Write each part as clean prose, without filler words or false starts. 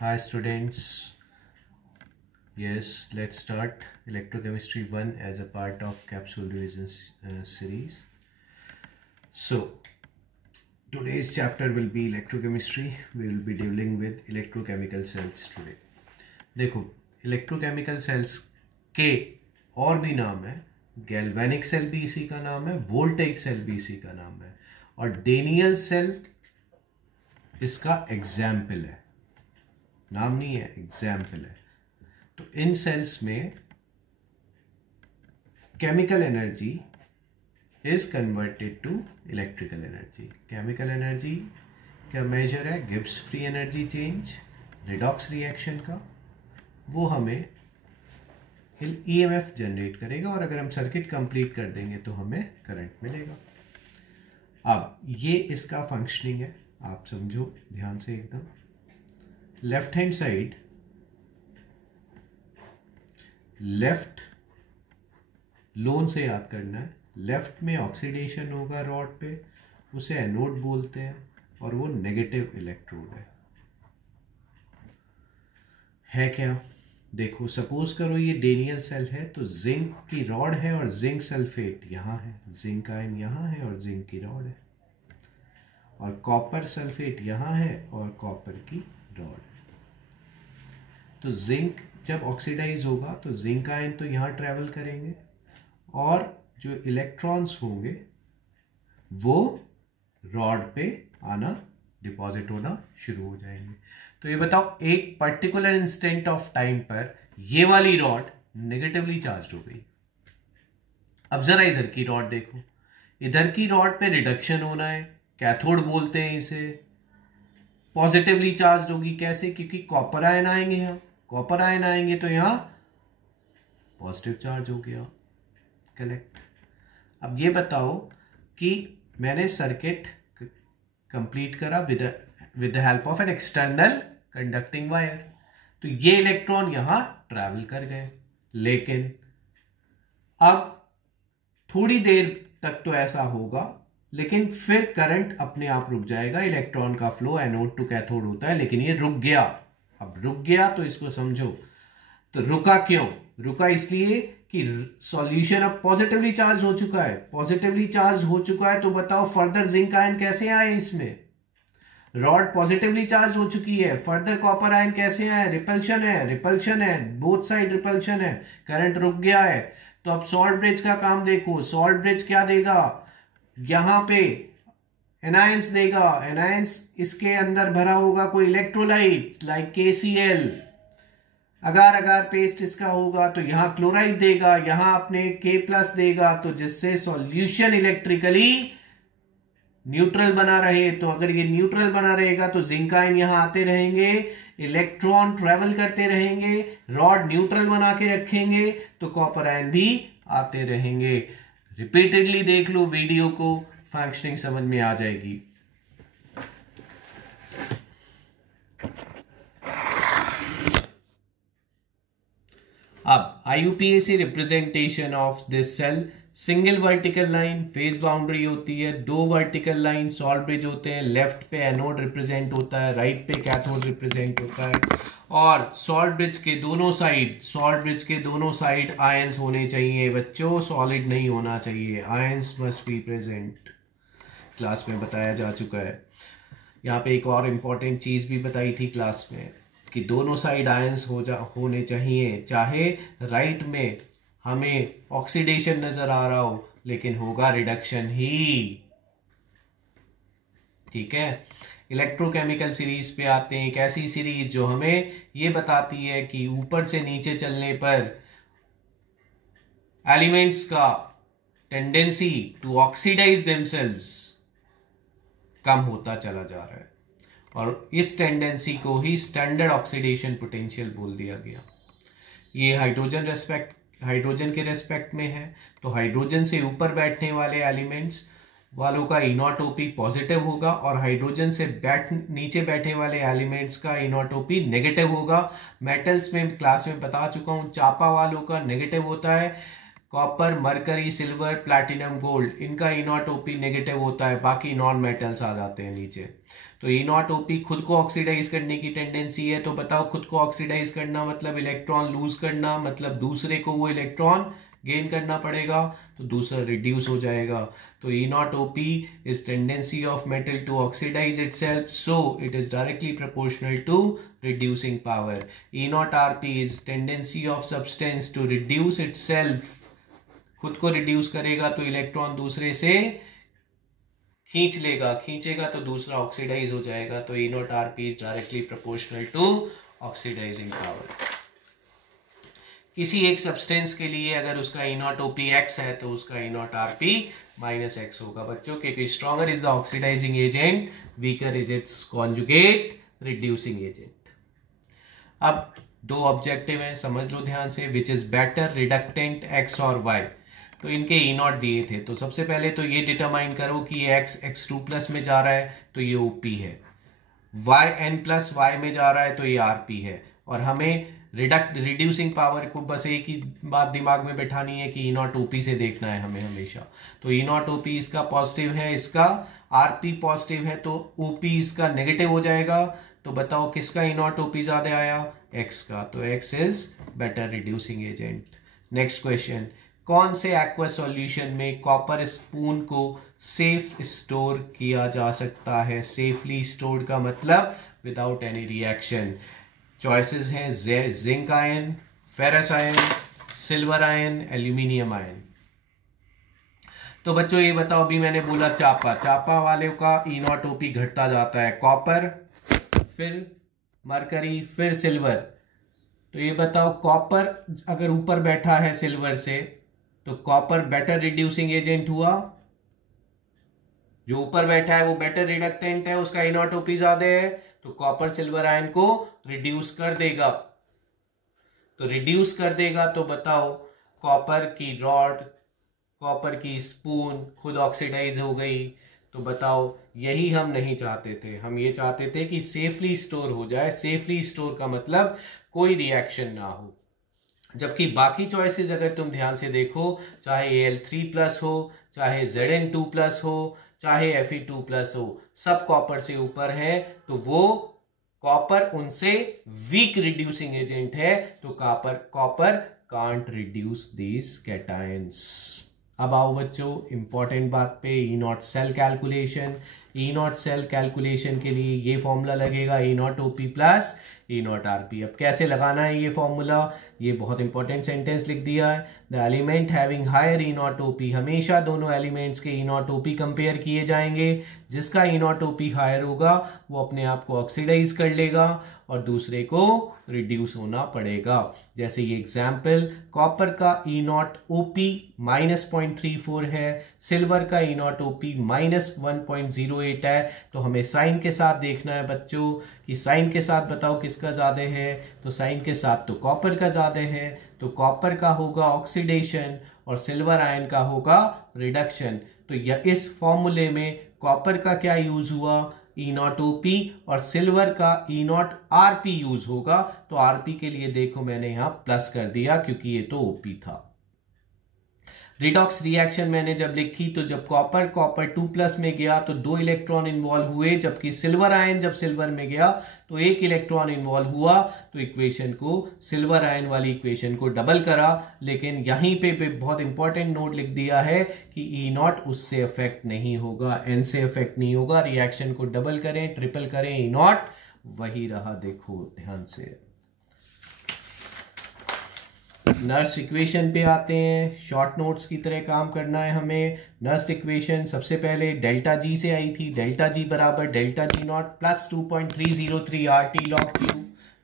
Hi students. Yes, let's start Electrochemistry 1 as a part of capsule revision series. So, today's chapter will be electrochemistry. We will be dealing with electrochemical cells today. देखो, electrochemical cells के और भी नाम है, galvanic cell भी इसी का नाम है, वोल्टेइक सेल भी इसी का नाम है, और डेनियल सेल इसका एग्जाम्पल है, नाम नहीं है, एग्जाम्पल है। तो इन सेल्स में chemical energy is converted to electrical energy. Chemical energy का मेजर है Gibbs free energy change, redox reaction का, वो हमें ईएमएफ जनरेट करेगा और अगर हम सर्किट कंप्लीट कर देंगे तो हमें करंट मिलेगा। अब ये इसका फंक्शनिंग है, आप समझो ध्यान से एकदम। Left hand side, left loan से याद करना है, लेफ्ट में ऑक्सीडेशन होगा रॉड पे, उसे एनोड बोलते हैं और वो नेगेटिव इलेक्ट्रोड है क्या? देखो, सपोज करो ये डेनियल सेल है, तो जिंक की रॉड है और जिंक सल्फेट यहाँ है, जिंक आयन यहाँ है और जिंक की रॉड है, और कॉपर सल्फेट यहाँ है और कॉपर की रॉड है। तो जिंक जब ऑक्सीडाइज होगा तो जिंक आयन तो यहाँ ट्रेवल करेंगे और जो इलेक्ट्रॉन्स होंगे वो रॉड पे आना, डिपॉजिट होना शुरू हो जाएंगे। तो ये बताओ, एक पर्टिकुलर इंस्टेंट ऑफ टाइम पर ये वाली रॉड नेगेटिवली चार्ज हो गई। अब जरा इधर की रॉड देखो, इधर की रॉड पे रिडक्शन होना है, कैथोड बोलते हैं इसे, पॉजिटिवली चार्ज होगी। कैसे? क्योंकि कॉपर आयन आएंगे, यहाँ कॉपर आयन आएंगे तो यहाँ पॉजिटिव चार्ज हो गया। करेक्ट। अब ये बताओ कि मैंने सर्किट कंप्लीट करा with the help of an external conducting wire, तो ये इलेक्ट्रॉन यहां ट्रैवल कर गए, लेकिन अब थोड़ी देर तक तो ऐसा होगा, लेकिन फिर करंट अपने आप रुक जाएगा। इलेक्ट्रॉन का फ्लो एनोड टू कैथोड होता है, लेकिन ये रुक गया। अब रुक गया तो इसको समझो, तो रुका क्यों? रुका इसलिए कि सॉल्यूशन अब पॉजिटिवली चार्ज हो चुका है। पॉजिटिवली चार्ज हो चुका है तो बताओ फर्दर जिंक आयन कैसे आए इसमें? रॉड पॉजिटिवली चार्ज हो चुकी है, फर्दर कॉपर आयन कैसे आए? रिपल्शन है, रिपल्शन है, बोथ साइड रिपल्शन है, करंट रुक गया है। तो अब सॉल्ट ब्रिज का काम देखो, सॉल्ट ब्रिज क्या देगा? यहां पे एनायंस देगा, एनायंस इसके अंदर भरा होगा कोई इलेक्ट्रोलाइट लाइक KCl, अगार अगार पेस्ट इसका होगा, तो यहां क्लोराइड देगा, यहां अपने K+ देगा, तो जिससे सॉल्यूशन इलेक्ट्रिकली न्यूट्रल बना रहे। तो अगर ये न्यूट्रल बना रहेगा तो जिंक आयन यहां आते रहेंगे, इलेक्ट्रॉन ट्रेवल करते रहेंगे, रॉड न्यूट्रल बना के रखेंगे, तो कॉपर आयन भी आते रहेंगे। रिपीटेडली देख लो वीडियो को, फंक्शनिंग समझ में आ जाएगी। अब IUPAC representation of this cell, single vertical line phase boundary होती है, दो वर्टिकल लाइन सॉल्ट ब्रिज होते हैं, लेफ्ट पे एनोड रिप्रेजेंट होता है, राइट पे कैथोड रिप्रेजेंट होता है, और सॉल्ट ब्रिज के दोनों साइड आयंस होने चाहिए बच्चों, सॉलिड नहीं होना चाहिए, ions must be present. Class में बताया जा चुका है। यहाँ पे एक और इम्पॉर्टेंट चीज भी बताई थी क्लास में कि दोनों साइड आयंस होने चाहिए, चाहे राइट में हमें ऑक्सीडेशन नजर आ रहा हो लेकिन होगा रिडक्शन ही। ठीक है। इलेक्ट्रोकेमिकल सीरीज पे आते हैं, एक ऐसी सीरीज जो हमें ये बताती है कि ऊपर से नीचे चलने पर एलिमेंट्स का टेंडेंसी टू ऑक्सीडाइज देमसेल्व्स कम होता चला जा रहा है, और इस टेंडेंसी को ही स्टैंडर्ड ऑक्सीडेशन पोटेंशियल बोल दिया गया। ये हाइड्रोजन के रेस्पेक्ट में है, तो हाइड्रोजन से ऊपर बैठने वाले एलिमेंट्स वालों का इनोटोपी पॉजिटिव होगा, और हाइड्रोजन से नीचे बैठे वाले एलिमेंट्स का इनोटोपी नेगेटिव होगा। मेटल्स में क्लास में बता चुका हूं, चापा वालों का नेगेटिव होता है, copper, mercury, silver, platinum, gold, इनका इनोटोपी नेगेटिव होता है, बाकी नॉन मेटल्स आ जाते हैं नीचे। तो ई नॉट ओपी खुद को ऑक्सीडाइज करने की टेंडेंसी है, तो बताओ खुद को ऑक्सीडाइज करना मतलब इलेक्ट्रॉन लूज करना, मतलब दूसरे को वो इलेक्ट्रॉन गेन करना पड़ेगा, तो दूसरा रिड्यूस हो जाएगा। तो E not OP is tendency of metal to oxidize itself, so it is directly proportional to reducing power. E not RP is tendency of substance to reduce itself, खुद को reduce करेगा तो इलेक्ट्रॉन दूसरे से खींच लेगा, खींचेगा तो दूसरा ऑक्सीडाइज हो जाएगा। तो E not RP is directly proportional to oxidizing power. किसी एक सब्सटेंस के लिए अगर उसका ई नॉट ओपी एक्स है तो उसका E not RP minus X होगा बच्चों, क्योंकि stronger is the oxidising agent, weaker is its conjugate reducing agent. अब दो ऑब्जेक्टिव है, समझ लो ध्यान से, which is better reductant X और वाई। तो इनके ई नॉट दिए थे, तो सबसे पहले तो ये डिटरमाइन करो कि ये एक्स एक्स2 प्लस में जा रहा है तो ये ओपी है, वाई एन प्लस वाई में जा रहा है तो ये आरपी है। और हमें रिड्यूसिंग पावर को बस एक ही बात दिमाग में बैठानी है कि ई नॉट ओपी से देखना है हमें हमेशा। तो ई नॉट ओपी इसका पॉजिटिव है, इसका आरपी पॉजिटिव है, तो ओपी इसका नेगेटिव हो जाएगा। तो बताओ किसका ई नॉट ओपी ज्यादा आया, एक्स का, तो x is better reducing agent. Next question, कौन से एक्वा सॉल्यूशन में कॉपर स्पून को सेफ स्टोर किया जा सकता है? सेफली स्टोर्ड का मतलब विदाउट एनी रिएक्शन। चॉइसेस हैं zinc ion, ferrous ion, silver ion, aluminium ion. तो बच्चों ये बताओ, अभी मैंने बोला चापा, चापा वाले का ई नॉट ओपी घटता जाता है, कॉपर, फिर मरकरी, फिर सिल्वर। तो ये बताओ कॉपर अगर ऊपर बैठा है सिल्वर से तो कॉपर बेटर रिड्यूसिंग एजेंट हुआ, जो ऊपर बैठा है वो बेटर रिडक्टेंट है, उसका ई नॉट ओपी ज्यादा है, तो कॉपर सिल्वर आयन को रिड्यूस कर देगा। तो रिड्यूस कर देगा तो बताओ कॉपर की रॉड, कॉपर की स्पून खुद ऑक्सीडाइज हो गई। तो बताओ यही हम नहीं चाहते थे, हम ये चाहते थे कि सेफली स्टोर हो जाए। सेफली स्टोर का मतलब कोई रिएक्शन ना हो। जबकि बाकी चॉइसेस अगर तुम ध्यान से देखो, चाहे Al3+ हो, चाहे Zn2+ हो, चाहे Fe2+ हो, सब कॉपर से ऊपर है, तो वो कॉपर उनसे वीक रिड्यूसिंग एजेंट है, तो copper can't reduce these cations. अब आओ बच्चों इंपॉर्टेंट बात पे, E not cell calculation. E not cell calculation के लिए ये फॉर्मूला लगेगा, E not OP plus E not RP. अब कैसे लगाना है ये फॉर्मूला, ये बहुत इंपॉर्टेंट सेंटेंस लिख दिया है, the element having higher E not OP. हमेशा दोनों एलिमेंट्स के ई नॉट ओपी कंपेयर किए जाएंगे, जिसका ई नॉट ओपी हायर होगा वो अपने आप को ऑक्सीडाइज कर लेगा और दूसरे को रिड्यूस होना पड़ेगा। जैसे ये एग्जाम्पल, कॉपर का ई नॉट ओपी -0.34 है, सिल्वर का ई नॉट ओपी -1.08 है। तो हमें साइन के साथ देखना है बच्चों कि साइन के साथ बताओ किसका ज्यादा है, तो साइन के साथ तो कॉपर का ज्यादा है, तो कॉपर का होगा ऑक्सीडेशन और सिल्वर आयन का होगा रिडक्शन। तो यह इस फॉर्मूले में कॉपर का क्या यूज हुआ, ई नॉट ओपी, और सिल्वर का ई नॉट आरपी यूज होगा। तो आरपी के लिए देखो मैंने यहां प्लस कर दिया क्योंकि ये तो ओपी था। रिडॉक्स रिएक्शन मैंने जब लिखी तो जब कॉपर 2+ में गया तो 2 इलेक्ट्रॉन इन्वॉल्व हुए, जबकि सिल्वर आयन जब सिल्वर में गया तो 1 इलेक्ट्रॉन इन्वॉल्व हुआ। तो इक्वेशन को, सिल्वर आयन वाली इक्वेशन को डबल करा, लेकिन यहीं पे बहुत इंपॉर्टेंट नोट लिख दिया है कि ई नॉट उससे अफेक्ट नहीं होगा, एन से अफेक्ट नहीं होगा। रिएक्शन को डबल करें, ट्रिपल करें, ई नॉट वही रहा, देखो ध्यान से। नर्स इक्वेशन पे आते हैं, शॉर्ट नोट्स की तरह काम करना है हमें। नर्स इक्वेशन सबसे पहले डेल्टा जी से आई थी, डेल्टा जी बराबर delta G not plus 2.303 RT log Q।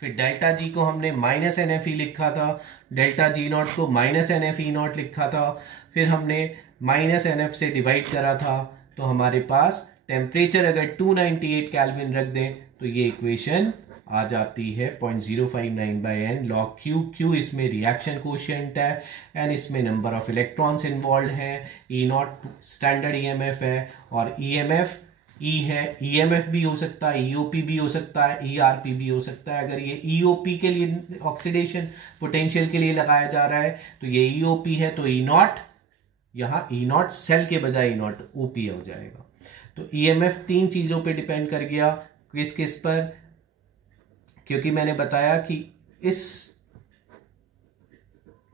फिर डेल्टा जी को हमने -NFE लिखा था, डेल्टा जी नॉट को -NFE नॉट लिखा था, फिर हमने -NF से डिवाइड करा था। तो हमारे पास टेम्परेचर अगर 298 केल्विन रख दें तो ये इक्वेशन आ जाती है 0.059/n log Q। Q इसमें रिएक्शन कोशिएंट है, N इसमें नंबर ऑफ इलेक्ट्रॉन्स इन्वॉल्व हैं, E नॉट स्टैंडर्ड EMF है और EMF E है। EMF भी हो सकता है, EOP भी हो सकता है, ERP भी हो सकता है। अगर ये EOP के लिए ऑक्सीडेशन पोटेंशियल के लिए लगाया जा रहा है तो ये EOP है, तो E नॉट यहाँ E नॉट सेल के बजाय E नॉट OP हो जाएगा। तो ईएमएफ 3 चीज़ों पे डिपेंड कर गया, किस किस पर, क्योंकि मैंने बताया कि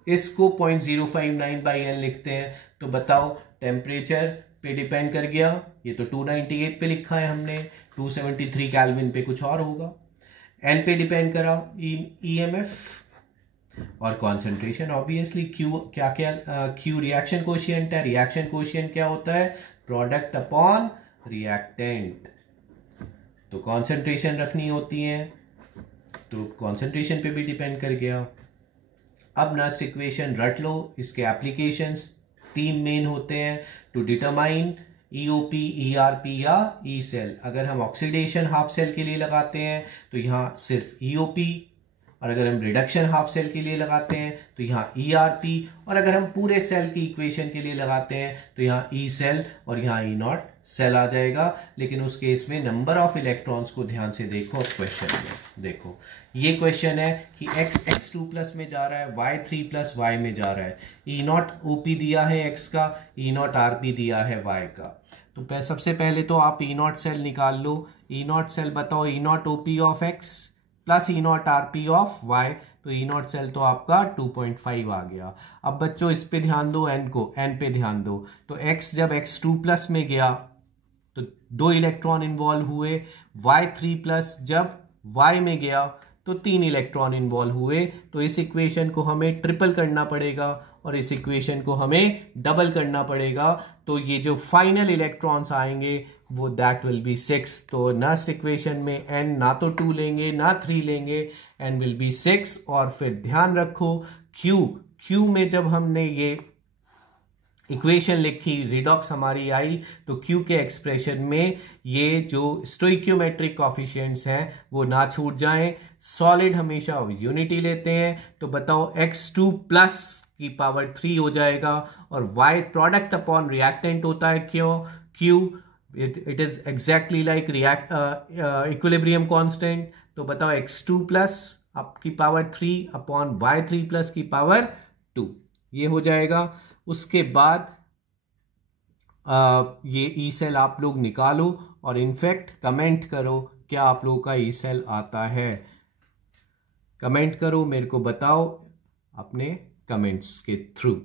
इसको 0.059/n लिखते हैं, तो बताओ टेम्परेचर पे डिपेंड कर गया, ये तो 298 पे लिखा है हमने, 273 केल्विन पे कुछ और होगा। एन पे डिपेंड कराओ ईएमएफ, और कॉन्सेंट्रेशन ऑब्वियसली क्यू क्या क्या, क्यू रिएक्शन कोशिएंट है, रिएक्शन कोशिएंट क्या होता है, प्रोडक्ट अपॉन रिएक्टेंट, तो कॉन्सेंट्रेशन रखनी होती है, तो कॉन्सेंट्रेशन पे भी डिपेंड कर गया। अब नेक्स्ट इक्वेशन रट लो, इसके एप्लीकेशंस 3 मेन होते हैं, टू डिटरमाइन ईओपी, ईआरपी या ई सेल। अगर हम ऑक्सीडेशन हाफ सेल के लिए लगाते हैं तो यहाँ सिर्फ ईओपी, और अगर हम रिडक्शन हाफ सेल के लिए लगाते हैं तो यहाँ ईआरपी, और अगर हम पूरे सेल की इक्वेशन के लिए लगाते हैं तो यहाँ ई सेल और यहाँ ई नॉट सेल आ जाएगा। लेकिन उस केस में नंबर ऑफ इलेक्ट्रॉन्स को ध्यान से देखो। अब क्वेश्चन में देखो, ये क्वेश्चन है कि x2 प्लस में जा रहा है, y3 प्लस y में जा रहा है, ई नॉट ओपी दिया है x का, ई नॉट आरपी दिया है y का। तो सबसे पहले तो आप ई नॉट सेल निकाल लो। ई नॉट सेल बताओ, E not OP of x plus E not RP of y, तो ई नॉट सेल तो आपका 2.5 आ गया। अब बच्चों इस पे ध्यान दो, n पे ध्यान दो। तो x जब x2 प्लस में गया तो 2 इलेक्ट्रॉन इन्वॉल्व हुए, y3 प्लस जब y में गया तो 3 इलेक्ट्रॉन इन्वॉल्व हुए। तो इस इक्वेशन को हमें ट्रिपल करना पड़ेगा और इस इक्वेशन को हमें डबल करना पड़ेगा। तो ये जो फाइनल इलेक्ट्रॉन्स आएंगे वो दैट विल बी 6। तो नेक्स्ट इक्वेशन में n ना तो 2 लेंगे ना 3 लेंगे, n विल बी 6। और फिर ध्यान रखो Q में जब हमने ये इक्वेशन लिखी, रिडॉक्स हमारी आई, तो Q के एक्सप्रेशन में ये जो स्टोइक्योमेट्रिक कॉफिशिएंट्स हैं वो ना छूट जाएं। सॉलिड हमेशा यूनिटी लेते हैं, तो बताओ x2 प्लस की पावर 3 हो जाएगा, और y प्रोडक्ट अपॉन रिएक्टेंट होता है, क्यों Q it is exactly like equilibrium constant. तो बताओ x2 प्लस आपकी पावर 3 अपॉन y3 प्लस की पावर 2, ये हो जाएगा। उसके बाद ये ई सेल आप लोग निकालो और इनफैक्ट कमेंट करो क्या आप लोगों का ई सेल आता है। कमेंट करो, मेरे को बताओ अपने कमेंट्स के थ्रू।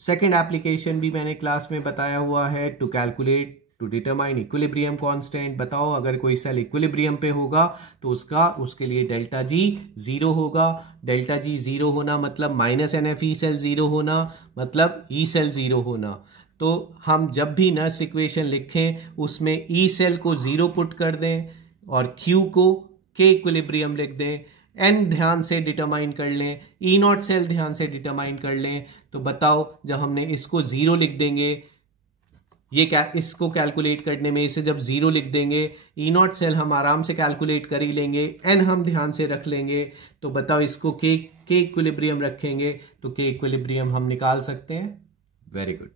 सेकंड एप्लीकेशन भी मैंने क्लास में बताया हुआ है, to calculate to determine equilibrium constant. बताओ अगर कोई सेल इक्विलिब्रियम पे होगा तो उसके लिए डेल्टा जी 0 होगा। डेल्टा जी 0 होना मतलब माइनस NFE सेल 0 होना, मतलब ई सेल 0 होना। तो हम जब भी नेक्स्ट इक्वेशन लिखें उसमें ई सेल को 0 पुट कर दें और Q को के इक्विलिब्रियम लिख दें, n ध्यान से डिटरमाइन कर लें, ई नॉट सेल ध्यान से डिटरमाइन कर लें। तो बताओ जब हमने इसको 0 लिख देंगे, इसको कैलकुलेट करने में इसे जब 0 लिख देंगे, ई नॉट सेल हम आराम से कैलकुलेट कर ही लेंगे, n हम ध्यान से रख लेंगे। तो बताओ इसको के इक्विलिब्रियम रखेंगे तो के इक्विलिब्रियम हम निकाल सकते हैं। Very good.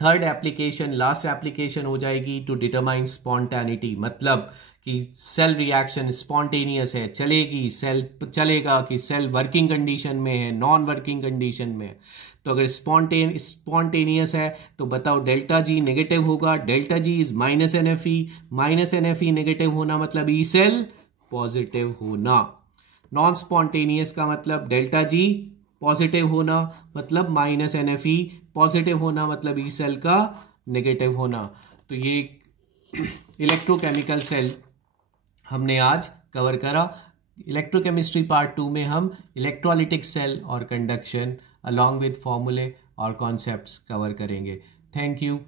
Third application, last application हो जाएगी टू डिटरमाइन स्पॉन्टेनिटी, मतलब कि सेल रिएक्शन स्पॉन्टेनियस है, चलेगा कि सेल वर्किंग कंडीशन में है, नॉन वर्किंग कंडीशन में। तो अगर स्पॉन्टेनियस है तो बताओ डेल्टा जी नेगेटिव होगा, delta G is minus NFE negative होना मतलब ई सेल पॉजिटिव होना। नॉन स्पॉन्टेनियस का मतलब डेल्टा जी पॉजिटिव होना मतलब माइनस NFE, पॉजिटिव होना मतलब ई सेल का नेगेटिव होना। तो ये इलेक्ट्रोकेमिकल सेल हमने आज कवर करा। इलेक्ट्रोकेमिस्ट्री पार्ट 2 में हम इलेक्ट्रोलाइटिक सेल और कंडक्शन अलॉन्ग विद फॉर्मूले और कॉन्सेप्ट्स कवर करेंगे। Thank you.